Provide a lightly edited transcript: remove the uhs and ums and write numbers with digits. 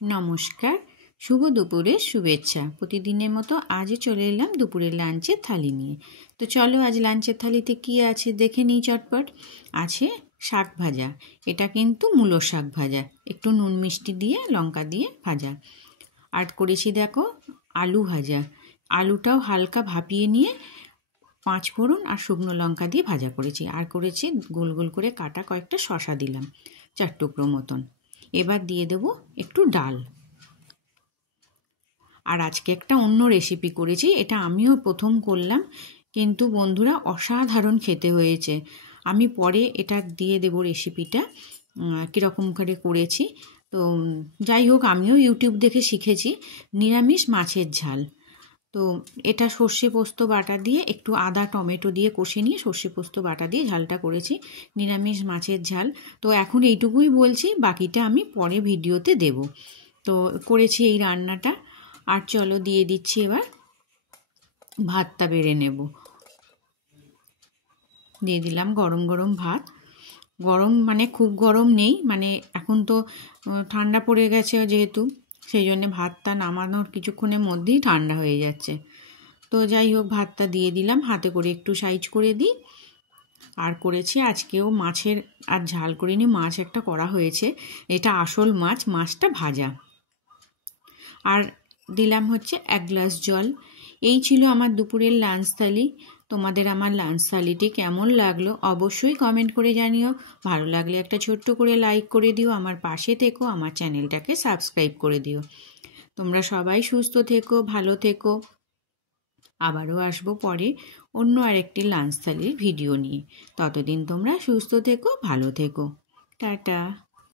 নমস্কার, শুভ দুপুরের শুভেচ্ছা। প্রতিদিনের মতো আজও চলে এলাম দুপুরের লাঞ্চের থালি নিয়ে। তো চলো আজ লাঞ্চের থালিতে কি আছে দেখে নিই চটপট। আছে শাক ভাজা, এটা কিন্তু মূলো শাক ভাজা, একটু নুন মিষ্টি দিয়ে লঙ্কা দিয়ে ভাজা। আর করেছি দেখো আলু ভাজা, আলুটাও হালকা ভাপিয়ে নিয়ে 5 ফোড়ন আর শুকনো লঙ্কা দিয়ে ভাজা করেছি। আর করেছি গোল গোল করে কাটা কয়েকটা শসা দিলাম, 4 টুকরো মতন। এবার দিয়ে দেবো একটু ডাল। আর আজকে একটা অন্য রেসিপি করেছি, এটা আমিও প্রথম করলাম, কিন্তু বন্ধুরা অসাধারণ খেতে হয়েছে। আমি পরে এটা দিয়ে দেবো রেসিপিটা কীরকম করে করেছি। তো যাই হোক, আমিও ইউটিউব দেখে শিখেছি নিরামিষ মাছের ঝাল। তো এটা সর্ষে পোস্ত বাটা দিয়ে একটু আদা টমেটো দিয়ে কষে নিয়ে সর্ষে পোস্ত বাটা দিয়ে ঝালটা করেছি, নিরামিষ মাছের ঝাল। তো এখন এইটুকুই বলছি, বাকিটা আমি পরে ভিডিওতে দেব। তো করেছি এই রান্নাটা। আর চলো দিয়ে দিচ্ছি এবার ভাতটা বেড়ে নেব। দিয়ে দিলাম গরম গরম ভাত। গরম মানে খুব গরম নেই, মানে এখন তো ঠান্ডা পড়ে গেছে যেহেতু, সেই জন্যে ভাতটা নামানোর কিছুক্ষণের মধ্যেই ঠান্ডা হয়ে যাচ্ছে। তো যাই হোক, ভাতটা দিয়ে দিলাম, হাতে করে একটু সাইজ করে দিই। আর করেছি আজকেও মাছের আর ঝাল করিনি, মাছ একটা করা হয়েছে, এটা আসল মাছ, মাছটা ভাজা। আর দিলাম হচ্ছে 1 গ্লাস জল। এই ছিল আমার দুপুরের লাঞ্চ থালি। তোমাদের আমার লাঞ্চ থালিটি কেমন লাগলো অবশ্যই কমেন্ট করে জানিও। ভালো লাগলে একটা ছোট্ট করে লাইক করে দিও, আমার পাশে থেকো, আমার চ্যানেলটাকে সাবস্ক্রাইব করে দিও। তোমরা সবাই সুস্থ থেকো, ভালো থেকো। আবারও আসবো পরে অন্য আরেকটি লাঞ্চ থালির ভিডিও নিয়ে। ততদিন তোমরা সুস্থ থেকো, ভালো থেকো। টাটা।